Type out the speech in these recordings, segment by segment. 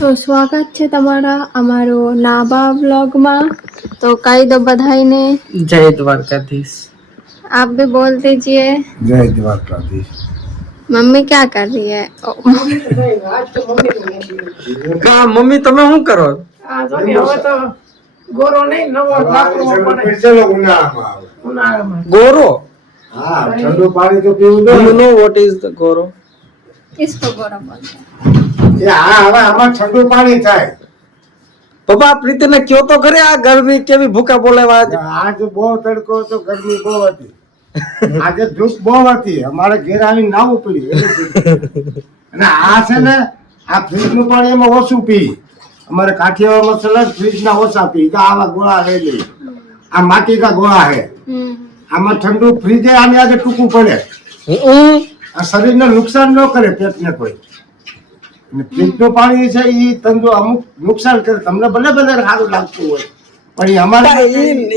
તો સ્વાગત છે તમારા અમારો નાબા व्लॉग तो कही दो बधाई ने जय द्वारकाधीश। आप भी बोल दीजिए जय द्वारकाधीश। मम्मी क्या कर रही है का मम्मी તમે શું કરો? ગોરો નહીં નવો લાકડો પડે ચલો ઉનાળામાં ગોરો? હા ઠંડુ પાણી તો પીવું Do you જોઈએ. know what is the goro? इसको गोरा बोलते हैं એ હા હવે આમાં ઠંડુ પાણી થાય. પપ્પા પ્રીતિને કયો તો ખરે આ ગરમી કેવી ભૂકા બોલાવા આજ? આજ બહુ તડકો હતો, ગરમી બહુ હતી. આજે ધૂપ બહુ હતી, અમારે ઘેર આવીને નાવું પડ્યું. અને આ છે ને આ ફ્રીજ નું પાણી એમાં ઓછું પી. અમારે કાઠિયાવાડમાં સલગ ફ્રીજ ના ઓછા પી. તો આવા ગોળા લઈ લઈ. આ માટી કા ગોળા હે. આમાં ઠંડુ ફ્રીજે આને આજે ટૂંકું પડે. આ શરીરને નુકસાન ન કરે, પેટને કોઈ. ફ્રીજ નું પાણી છે એ તંદુ અમુક નુકસાન કરે. તમને ભલે ભલે સારું લાગતું હોય પણ એ અમારે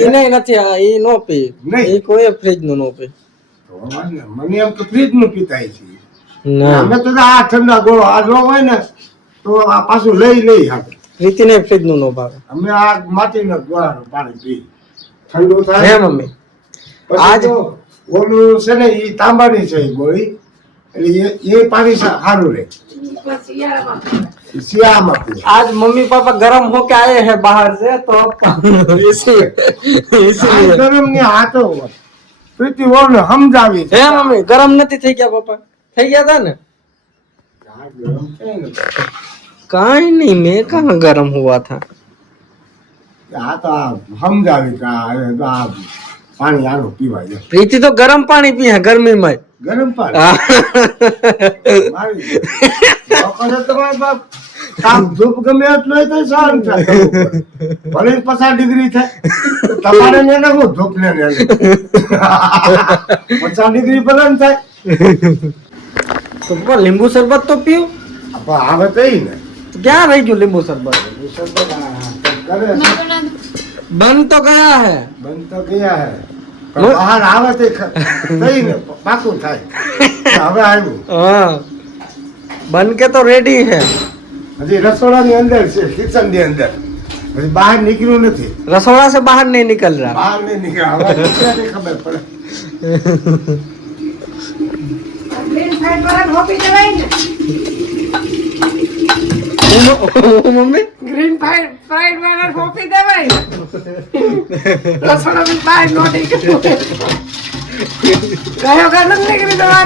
એને નથી ઈ નો પી નહીં. ઈ કોઈ ફ્રીજ નું નો પી. મને એમ કે ફ્રીજ નું પીતા છે. ના અમે તો આ ઠંડા ગોળો આ જો હોય ને તો આ પાછું લઈ આપણે. પ્રીતિને ફ્રીજ નું નો ભાવે. અમે આ માટીના ગોળાનું પાણી પી ઠંડુ હે થાય. મમ્મી પછી આજ- તો ઓલું છે ને એ તાંબાની છે એ ગોળી, એટલે એ પાણી સારું રહે. શિયાળામાં પીએ. आज मम्मी पापा गरम होके आए हैं बाहर से तो આ इसीलिए ગરમ ની હાથો પ્રીતિ ઓને સમજાવી છે. હે મમ્મી ગરમ નથી થઈ ગયા પપ્પા? થઈ ગયા હતા ને? આ ગરમ છે ને કાઈ નહીં મેં कहाँ गरम हुआ था। આ તો આ સમજાવી કે આ પાણી આનું પીવાય છે. प्रीति तो गरम पानी पी है गर्मी में। ગરમ પાણી हाँ। મારી લોકોને તમારા બાપ તાપ ધૂપ ગમે એટલો હોય તો સહન થાય કરવું પડે. ભલે 50 ડિગ્રી થાય તો તમારે ને એને હું ધૂપ ને એને 50 ડિગ્રી ભલે ને થાય. तो पापा नींबू शरबत तो पियो। પણ આવે તો ઈ ને तो क्या रह गयो नींबू शरबत? કરે છે. बन तो गया है। બંધ તો ગયા હે પણ બહાર આવે તો થઈ ને પાકું થાય. હવે આવ્યું हाँ बन के तो रेडी है। હજી રસોડાની અંદર છે, કિચન ની અંદર, હજી બહાર નીકળ્યું નથી. रसोड़ा से बाहर नहीं निकल रहा। બહાર નહીં નીકળ્યા, હવે ક્યાંથી ખબર પડે. ગ્રીન ફાઈટ વાળા હોપી દેવાય ને मम्मी ગ્રીન ફાઈટ વાળા હોપી દેવાય રસોડા માં બહાર નો નીકળ્યું ગયો ગરમ નીકળી દવા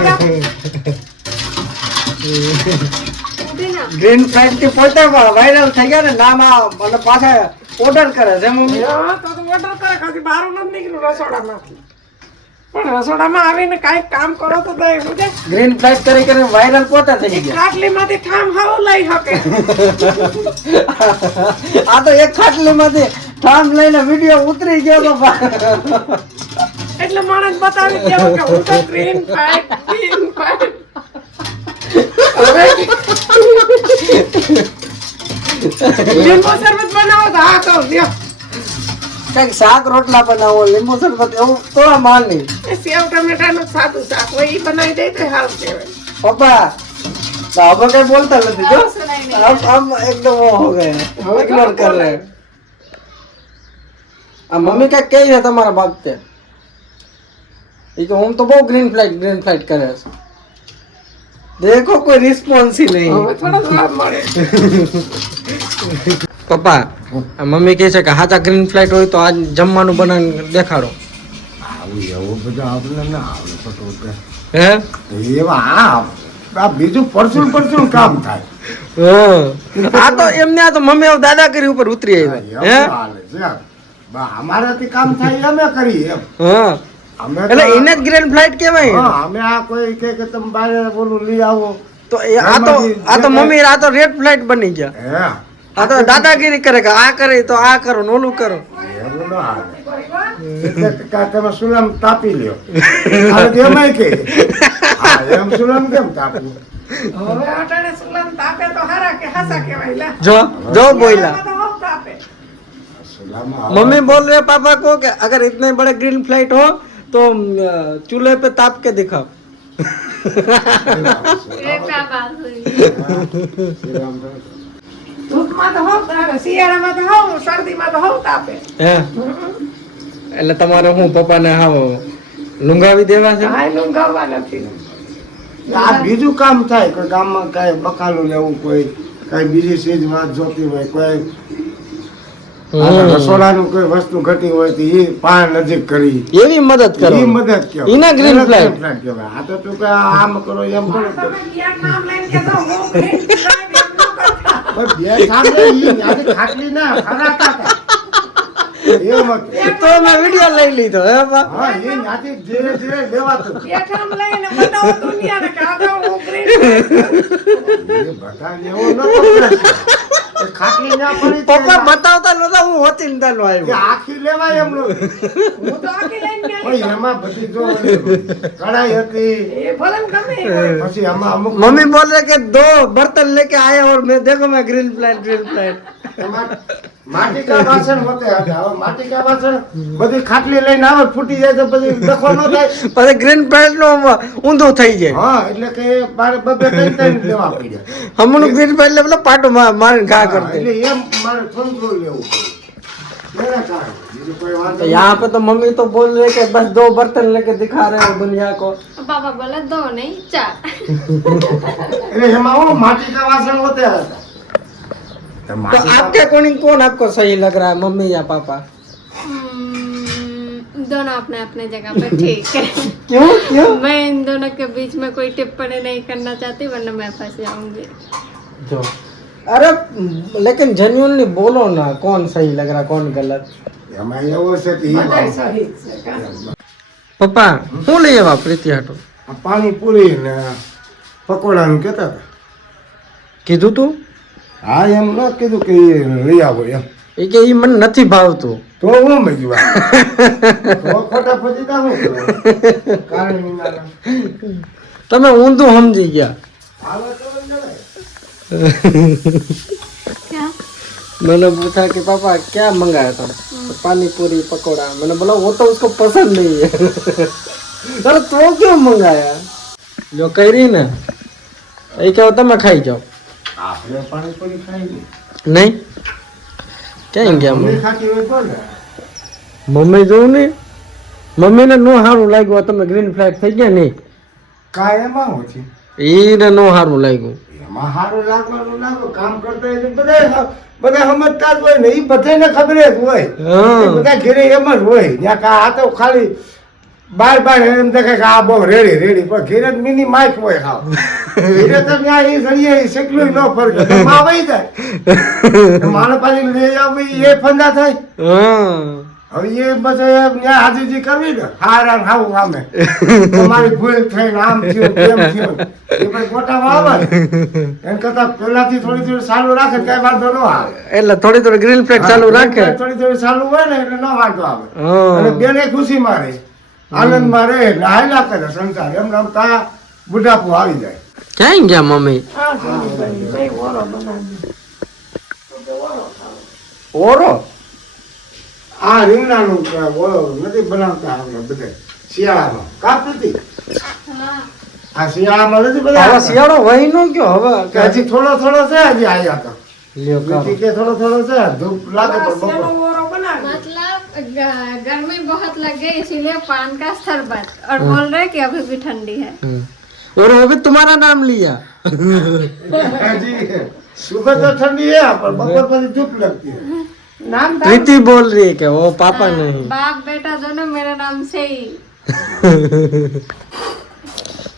ગ્રીન ફ્લાઇટ થી પોતે વાયરલ થઈ ગયા ને નામ મને પાછા ઓર્ડર કરે છે મમ્મી. તો ઓર્ડર કરે ખાલી બહાર નથી નીકળ્યું રસોડામાંથી પણ રસોડામાં આવીને કાંઈક કામ કરો તો દઈ বুঝે ગ્રીન ફ્લાઇટ કરી કરીને વાયરલ પોતે થઈ ગયા. ખાટલીમાંથી ઠામ હાવ લઈ શકે આ તો એક ખાટલી માંથી ઠામ લઈને વિડિયો ઉતરી ગયો બાપા. એટલે માણસ બતાવી દેવું કે હું તો ગ્રીન ફાઈટ લીંબુ શરબત બનાવો તો હા કહું દ્યો કઈક શાક રોટલા બનાવો લીંબુ શરબત એવું તો માન નહીં. એ સેવ ટમેટાનું સાદું શાક હોય ઈ બનાવી દે તો હાલ કહેવાય પપ્પા तो अब कहीं बोलता नहीं जो हम एकदम वो हो गए इग्नोर कर रहे हैं. अब मम्मी का कही है तुम्हारा बाप पे ये तो हम तो बहुत ग्रीन फ्लाइट करे हैं. देखो कोई रिस्पॉन्स ही नहीं. હવે થોડો જવાબ મળે પપ્પા મમ્મી કહે છે કે હાચા ગ્રીન ફ્લાઇટ હોય તો આજ જમવાનું બનાવીને દેખાડો. આવું એવું બધું આપણે ના આવડે પટોકે. હે એવા આ બીજું પરસું કામ થાય. આ તો એમને આ તો મમ્મી હવે દાદાગીરી ઉપર ઉતરી આવ્યા. હે એવું હાલે છે. અમારાથી કામ થાય એ અમે કરીએ એમ. હા અમે એટલે એને જ ગ્રેન્ડ ફ્લાઇટ કહેવાય. હા, અમે આ કોઈ કે તમે બારે બોલું લઈ આવો તો આ તો મમ્મી આ તો રેડ ફ્લાઇટ બની ગયા. હે આ તો દાદાગીરી કરે કે આ કરે તો આ કરો ને ઓલું કરો. એવું ના હાલે. એટલે કાં તમે સુલામ તાપી લ્યો. આ તો એમાંય કે હા એમ સુલામ કેમ તાપવું? હવે અટાણે સુલામ તાપે તો હારા કે હાસા કહેવાય લે जो बोला તો હવ તાપે સુલામાં मम्मी बोल रहे हैं पापा को कि अगर इतने बड़े ग्रीन फ्लाइट हो तो चूल्हे पे ताप के दिखाओ. ये क्या बात हुई સુલામ તો ઉનાળામાં તો હોવ તારે, શિયાળામાં તો હોવ, શરદીમાં તો હોવ તાપે. હે એટલે તમારે હું પપ્પાને હાવ લુંગાવી દેવા છે? હા, એનું ગવા નથી. આ બીજું કામ થાય કોઈ ગામમાં કાંઈ બકાલું લેવું, કોઈ કાંઈ બીજી ચીજ વાત જોતી હોય, કોઈ રસોડાનું કોઈ વસ્તુ ઘટી હોય તો એ પાર નજીક કરી એવી મદદ કરો. એ મદદ કહેવાય. એના green flag. કહેવાય. આ તો તું કે આમ કરો એમ કરો તો તમે ક્યાંક નામ લઈને કહેતા હો, green flag એમ ન કરતા. પણ બે સામે ઈ આજે ખાટલી ના ફરાતા હતા. એવું હતું. તો મેં વિડિયો લઈ લીધો હે બા. હા, એ ત્યાંથી ધીરે ધીરે લેવાતું. બેઠામ લઈને બતાવો દુનિયાને કે આ જો હું green flag. એ બધા એવો નતો પ્રશ્ન. એ ખાટલી ના પડી તો પપ્પા બતાવતા નતા, હું ઓચિંતાનો એ આવ્યો. આખી લેવાય એમ નહોતી. હું તો આખી લઈને પણ ગયેલી. એમાં બધી જો કઢાઈ હતી, એ ભલે ને ગમે એ હોય. પછી આમાં અમુક मम्मी बोल रहे कि 2 बर्तन लेके आए और मैं देखो मैं ग्रीन प्लेट એમાં માટી કા વાસણ હોતે હવે માટી કા વાસણ બધી ખાટલી લઈને આવે ફૂટી જાય તો પછી ડખો ન થાય. પછી ગ્રીન પ્લેટ નો ઊંધું થઈ જાય. હા, એટલે કે મારે બબે ત્રણ લેવા પડ્યા. હમણું ગ્રીન પ્લેટ એટલે પેલો પાટો મારીને ઘા હા, કરते. એટલે એમ મારે થોડું લેવું પડે. એના કારણે બીજું કોઈ વાંધો तो यहाँ पे तो मम्मी तो बोल रहे कि बस 2 बर्तन लेके दिखा रहे हो दुनिया को. पापा बोला 2 नहीं 4. એટલે એમાં હું માટી કા વાસણ હોતે હતા. તો तो માટી કા- आपके अकॉर्डिंग कौन आपको सही लग रहा है, मम्मी या पापा? दोनों अपने अपने जगह पे ठीक है. क्यों क्यों? मैं इन दोनों के बीच में कोई टिप्पणी नहीं करना चाहती वरना मैं फंस जाऊंगी. जो अरे लेकिन जेन्युइनली बोलो ना, कौन सही लग रहा कौन गलत? એમાં એવું છે કે ઈ બધાય સહી જ છે કાં? पप्पा હું લઈ આવ્યા પ્રીતિ હાટો? આ પાણીપુરી ને પકોડાનું કહેતા હતા. કીધું તું? હા, એમ ન કીધું કે ઈ લઈ આવો એમ. એ કે ઈ મને નથી ભાવતું. તો હું મજવા તો ખોટા ફજીતા હું કરવા? કારણ વિનાના. તમે ઊંધું સમજી ગયા. હાલો તો જણાય. क्या? मैंने पूछा कि पापा क्या मंगाया था? तो पानी पूरी पकौड़ा. मैंने बोला वो तो उसको पसंद नहीं है. अरे तो क्यों मंगाया? जो कह रही ना ये क्या होता, मैं खाई जाओ. આપણે પાણીપુરી ખાઈ નહીં. नहीं ક્યાં ગયા મમ્મી મમ્મી? ખાતી હોય તો ને. મમ્મી જોઉં ને, મમ્મીને નો સારું લાગ્યું. તમે ગ્રીન ફ્લેગ થઈ ગયા નહીં, કાંઈ એમાં હું છે. એને નો સારું લાગ્યું. એમાં સારું લાગવાનું લાગો કામ કરતા હોય તો બધા સમજતા જ હોય ને. એ બધાને ખબર જ હોય. હા. એ બધા ઘરે એમ જ હોય. ત્યાં આ તો ખાલી બાર એમ દેખાય કે આ બહુ રેડી પણ ઘેરે જ મિની માઇક હોય ખાવ. ઘેરે તો ત્યાં એ ઘડીએ શેકલું ન ફરકે આવી જાય માણસ પાછી લઈ આવી એ ફંદા થાય. હા હવે એ પછી ત્યાં હાજીજી કરવી ને હારા ને હાવું સામે તમારી ભૂલ થઈ ને આમ થયું તેમ થયું એ પછી ગોટામાં આવે એમ કરતા પહેલાથી થોડી ચાલુ રાખે કઈ વાંધો ન આવે. એટલે થોડી થોડી ગ્રીન ફ્લેગ ચાલુ રાખે. થોડી ચાલુ હોય ને એટલે ન વાંધો આવે. હા. અને બેને ખુશી મારે આનંદમાં રહે એટલે હાલ્યા કરે સંસાર. એમ રમતા બુઢાપો આવી જાય. ક્યાં ગયા મમ્મી? હા, જોયું બન્યું. કઈ ઓરો બનાવી. ઓરો આ રીંગણાનું ઓળો નથી બનાવતા આપણે બધે શિયાળામાં કાપ નથી. આ શિયાળામાં નથી હવે બધા શિયાળો વહી નો ગયો હવે કે હજી થોડો છે હજી આવ્યા તો લ્યો કરો. કે થોડો છે ધૂપ લાગે પણ બપોર શેનો ઓરો બનાવી. मतलब गर्मी बहुत लग गई इसीलिए पान का शरबत और बोल रहे कि अभी भी ठंडी है. और वो भी तुम्हारा नाम लिया. હજી સુગર તો ઠંડી है पर बपोर પછી ધૂપ लगती है. નામ તારું? प्रीति बोल रही है कि वो पापा नहीं. बाप बेटा दोनों मेरे नाम से ही.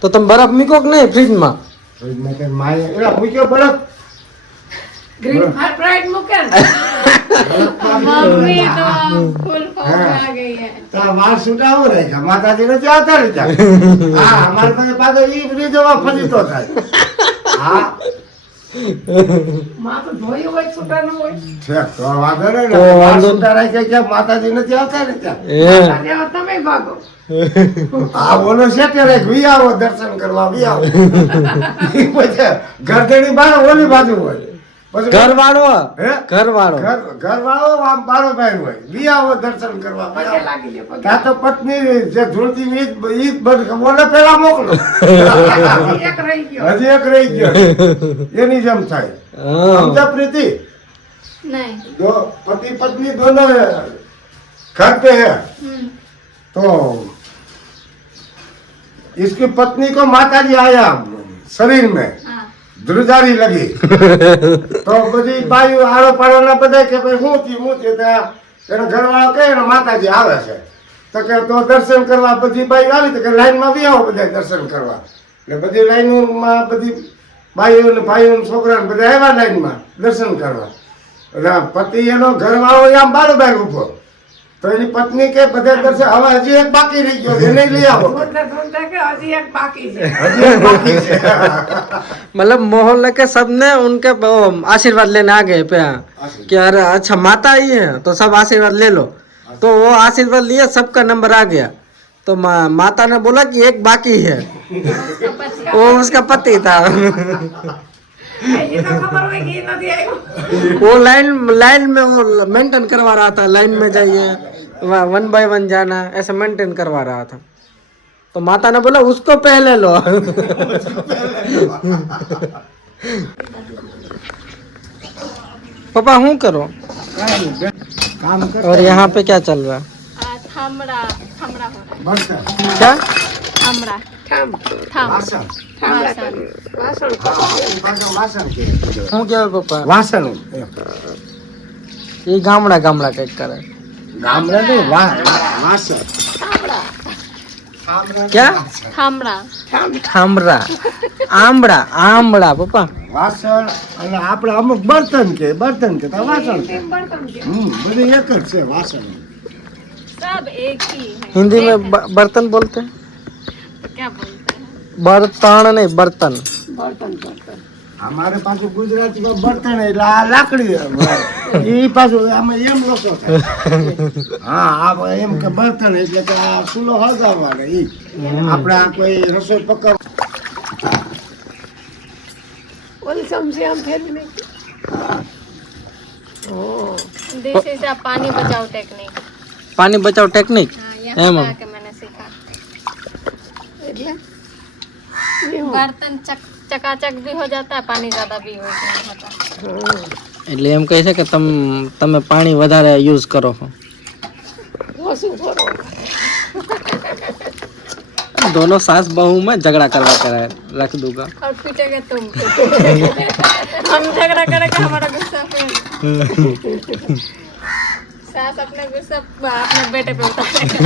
तो तुम बर्फ मीको कि नहीं फ्रिज में? મેં કે માય એલા મૂક્યો બરફ ગ્રીન ફ્રાઈડ મૂકે ને. मम्मी तो फुल फॉर्म में आ गई है. તા વાર સુટાવો રાખ્યા માતાજી નથી આવતા ને ત્યાં. હા અમારે પાસે પાછો ઈ રીતમાં ફજીતો થાય. હા માં તો ધોયું હોય છૂટા ન હોય. છે તો વાંધો નહીં તો ને વાર વાંધો સુટા રાખ્યા કે માતાજી નથી આવતા ને ત્યાં. આજે હવે તમે ભાગો. આ બોલો શેઠે રાખ વી આવો દર્શન કરવા વી આવો. ઈ પછી ગરદણી બાર ઓલી બાજુ હોય. પછી घर वालो હે? घर वालो ઘર વાળો આમ બારો ભાઈ હોય વી આવો દર્શન કરવા વી પગે આવો. લાગી લે પગે. ત્યાં તો પત્ની જે ધૂળતી ઈ બંધ બોલે પેલા મોકલો. એક રહી ગયો. હજી એક રહી ગયો એની જેમ થાય. हाँ. સમજા પ્રીતિ नहीं। दो पति पत्नी दोनों घर पे है, तो इसकी पत्नी को माता जी आया शरीर में ધ્રુજારી લગી તો બધી બાયું આડો પાડોના બધા કે ભાઈ હું થયું એનો ઘરવાળો કહે ને માતાજી આવે છે તો કે તો દર્શન કરવા બધી બાઈ આવી તો કે લાઈનમાં બી આવો બધા દર્શન કરવા એટલે બધી લાઈનમાં બધી બાઈઓ ને ભાઈઓ ને છોકરા ને બધા આવ્યા લાઈનમાં દર્શન કરવા એટલે પતિ એનો ઘરવાળો આમ બારોબાર ઊભો તો એની પત્ની કે બધા દર્શન હવે હજી એક બાકી રહી ગયો એને લઈ આવો ઢૂંઢે કે હજી એક બાકી છે હજી એક બાકી છે मतलब मोहल्ले के सब ने उनके वो आशीर्वाद लेने आ गए पे कि अरे अच्छा माता आई है तो सब आशीर्वाद ले लो, तो वो आशीर्वाद लिए सबका नंबर आ गया, तो माता ने बोला कि एक बाकी है, वो उसका पति था। ये तो खबर हुई कि नहीं आई वो लाइन में वो मेंटेन करवा रहा था, लाइन में जाइए 1 by 1 जाना, ऐसा मेंटेन करवा रहा था, तो माता ने बोला उसको पहले लो। पापा हूँ करो काम कर और यहाँ पे क्या चल रहा है? थामड़ा थामड़ा हो रहा बर्तन है। क्या थामड़ा ઠામ थाम વાસણ वासन। વાસણ પાછળ વાસણ કે હું કેવાય પપ્પા? વાસણ એ ગામડા ગામડા કઈક કરે. ગામડા ને વાસણ क्या? थामड़ा ઠામરા આંબળા આંબળા પપ્પા. વાસણ અને આપણે અમુક બર્તન કે તો વાસણ કે બધું એક જ છે વાસણ सब एक ही है। हिंदी में बर्तन बोलते हैं, तो क्या बोलते हैं? बर्तन नहीं बर्तन. બર્તન બર્તન અમારે પાછું ગુજરાતીમાં બર્તન એટલે આ લાકડી એ પાછું આમાં એમ લોકો થાય હા આ એમ કે બર્તન એટલે કે આ ચૂલો હળગાવવાનો એ આપણે આ કોઈ રસોઈ પકવ ઓલી ચમચી આમ ફેરવી નાખી दिस इज अ पानी बचाओ टेक्निक। पानी बचाओ टेक्निक. हाँ, यहाँ एम आके मैंने सीखा। એટલે बर्तन चकाचक भी हो जाता है, पानी ज्यादा भी हो होता है। એટલે એમ કહે છે કે તમે પાણી વધારે યુઝ કરો છો. ઓછું કરો दोनों सास बहू में झगड़ा करवा कर रख दूंगा. और पीटेगा तुम। हम झगड़ा करेंगे, हमारा गुस्सा पे सास अपने गुस्सा अपने बेटे पे उतारेगा।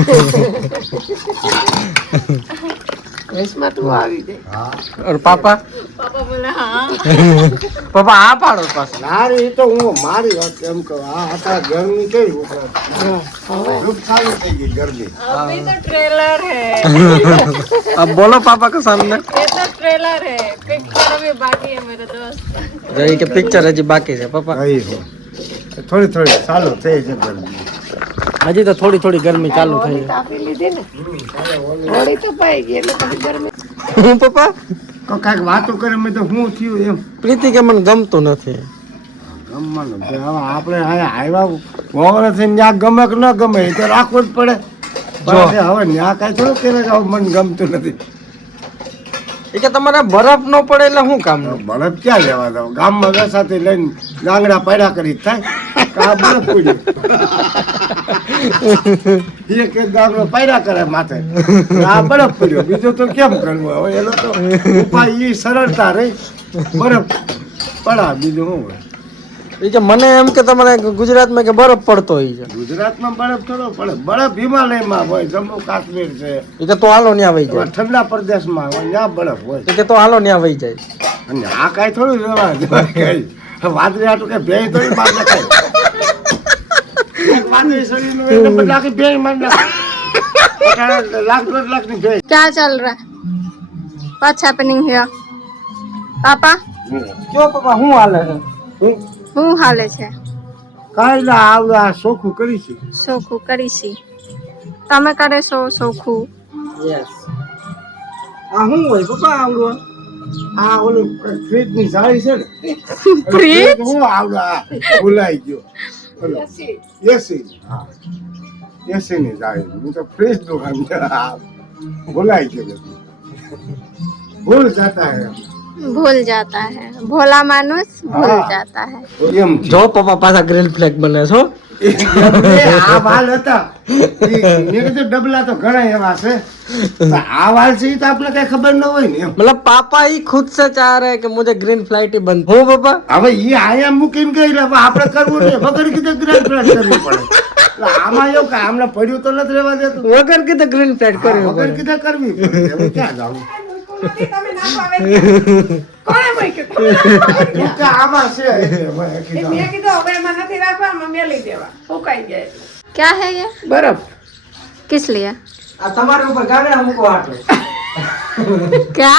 રેશમા તું આવી જાય और पापा पापा बोले हाँ। पापा आ पाड़ो पास. ના રે એ તો હું મારી વાત એમ કહું આ અત્યારે ગરમી કેવી ઉપરાંત રૂપ સારી થઈ ગઈ ગરમી अभी तो ट्रेलर है। अब बोलो पापा के सामने. ये तो ट्रेलर है, पिक्चर अभी बाकी है मेरे दोस्त। जो ये के पिक्चर हજી બાકી છે પાપા. થઈ છે થોડી થોડી ચાલુ થઈ છે ગરમી હજી તો થોડી થોડી ગરમી ચાલુ થઈ છે. તાપી લીધી ને હોળી તો પાઈ ગઈ એટલે પછી ગરમી હું પપ્પા કાંઈક વાતો કરે મેં તો શું થયું એમ પ્રીતિ કે મને ગમતું નથી. ગમવાનું છે. હવે આપણે આવ્યા વોવર થઈને ત્યાં ગમે કે ન ગમે એ તો રાખવું જ પડે પણ હવે ત્યાં કાંઈ થોડું કે મને ગમતું નથી એ કે તમારે બરફ ન પડે એટલે શું કામ? બરફ ક્યાં લેવા દો ગામમાં વેસાથી લઈને ગાંગડા પડ્યા કરી થાય કા બરફ પડ્યું એક ગાંગડો પડ્યા કરે માથે આ બરફ પડ્યો બીજું તો કેમ કરવું હવે એનો તો ઉપાય એ સરળતા રહી બરફ પડા બીજું શું હોય એ કે મને એમ કે તમારે ગુજરાતમાં કે બરફ પડતો હોય છે. ગુજરાતમાં બરફ થોડો પડે બરફ હિમાલયમાં હોય જમ્મુ કાશ્મીર છે એ કે તો હાલો ન્યા વહી એવા જાય. ઠંડા પ્રદેશમાં હોય ત્યાં બરફ હોય એ કે તો હાલો ન્યા વહી જાય. અને આ કાંઈ થોડું રહેવા દેવાય કઈ વાદળી આટું કઈ ભેજ થોડી માર નખાય એક વાદળી શરીરનું એટલે બધા આખી ભેજ માર નખાય 1.5 લાખની ભેજ क्या चल रहा है? What's happening here? पापा જો પપ્પા હું હાલે છે? હું હાલે છે? કાંઈ ના આવડે આ ચોખ્ખું કરીશું સોખું કરીશી. તમે કરે છો સોખું? યસ. આ શું હોય પપ્પા આવડું? આ ઓલું ફ્રીજની જાળી છે ને ફ્રીજ? હું આવડે આ ભૂલાઈ ગયો ઓલો એસી હા એસીની જાળી હું તો ફ્રીજ દુકાન ભૂલાઈ ગયો બધું. ભૂલ જતા હે भूल जाता है, भोला मानुस भूल जाता है। એમ છે. જો પપ્પા પાછા ગ્રીન ફ્લેગ બને છો આ વાલ હતા મેં કીધું ડબલા તો ઘણા એવા છે પણ આ વાલ છે એ તો આપણે કઈ ખબર ન હોય ને એમ. मतलब पापा ही खुद से चाह रहे हैं कि मुझे ग्रीन फ्लाइट ही बंद हो पापा હવે એ આયા મૂકીને ગઈ હવે આપણે કરવું નહીં વગર કીધે ગ્રાન્ડ પ્લાન કરવી પડે એટલે આમાં એવું કે આમને પડ્યું તો નથી રહેવા દેતું वगैरह की तो ग्रीन फ्लाइट करी વગર કીધે કરવી પડે હવે ક્યાં જાવું તમે ના પાવે કોણે મૂક્યું કે આમાં છે એટલે હવે કીધું. મેં કીધું હવે એમાં નથી રાખવા આમાં મેલી દેવા સુકાઈ જાય क्या है ये? બરફ किस लिए? आ तुम्हारे ऊपर गागरा हमको आटो क्या?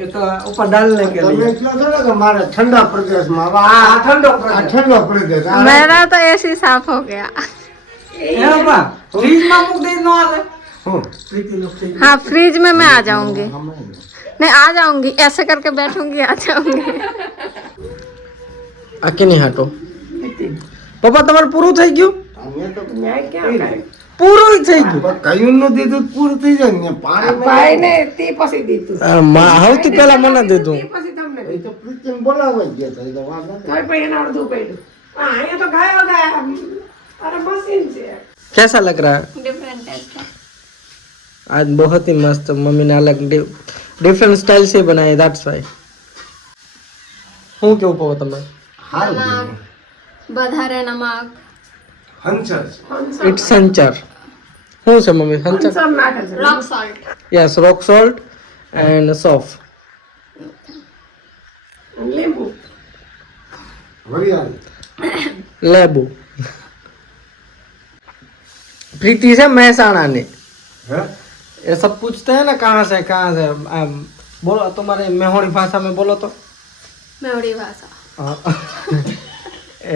ये तो ऊपर डालने के તમે लिए કહો છો ને કે મારે ઠંડા પ્રદેશમાં હવે आ ठंडो આ ઠંડો પ્રદેશ આ मेरा तो एसी साफ हो गया। है पापा फ्रीज में मुक दे नो आले હું प्रीति लोग से हाँ फ्रिज में मैं आ जाऊंगी, नहीं आ जाऊंगी, ऐसे करके बैठूंगी आ जाऊंगी। आके नहीं हटो पापा तुम्हारे पूરું થઈ ગયું અમે તો ન્યાય ક્યાં કાંઈ? પૂરું થઈ ગયું પણ કયું ન દીધું તો પૂરું થઈ જાય ને પાણી ભાઈને તે પછી દીધું સૌથી પહેલા મને દીધું તે પછી તમને એ તો પ્રીતિને બોલાવવા જ ગયા હતા એ તો વાત નથી. તોય પછી એને અડધું પડ્યું અહીંયા તો ગાયો ગયા અરે મશીન છે कैसा लग रहा है डिफरेंट टेस्ट है। आज बहुत ही मस्त मम्मी ने अलग डिफरेंट स्टाइल से बनाए दैट्स व्हाई હું કેવું કહો તમે સારું नमक, કીધું. बधारे नमक, હંસર છે. ઇટ્સ સંચર શું છે મમ્મી સંચર સર નાખે છે rock salt, yes rock salt and સોફ લીંબુ વરિયાળી. लेबू प्रीति से महसाणा ने હે? ये सब पूछते हैं ना कहाँ से बोलो तुम्हारे मेहोड़ी भाषा में बोलो तो मेवड़ी भाषा, हाँ।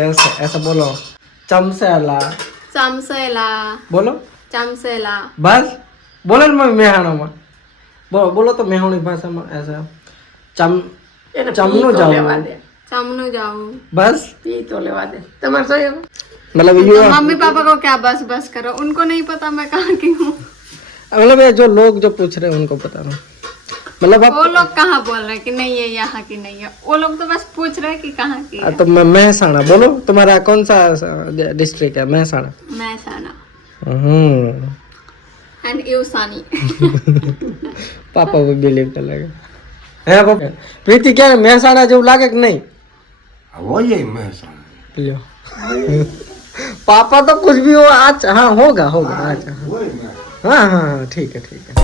ऐसा ऐसा बोलो चमसेला चमसेला, बोलो चमसेला, बस बोलो ना मेहाणो में बोलो बोलो तो मेहोड़ी भाषा में ऐसा चम એને ચમનું પી તો જાવું. લેવા દે चमनू जाऊं। बस પી તો લેવા દે તમારે શું એવું? मतलब यू तो मम्मी पापा को क्या बस बस करो, उनको नहीं पता मैं कहाँ की हूँ। मतलब ये जो लोग जो पूछ रहे हैं उनको बताना मतलब आप वो लोग कहाँ बोल रहे हैं कि नहीं है यहाँ की नहीं है, वो लोग तो बस पूछ रहे हैं कि कहाँ की है। तो महसाणा बोलो तुम्हारा कौन सा डिस्ट्रिक्ट है महसाणा महसाणा हम्म एंड यूसानी। पापा को बिलीव कर लगे है पापा प्रीति क्या है महसाणा जो लागे कि नहीं હોય મહેસાણા लो पापा तो कुछ भी हो आज हाँ होगा होगा आज હોય ને हाँ हाँ ठीक है ठीक है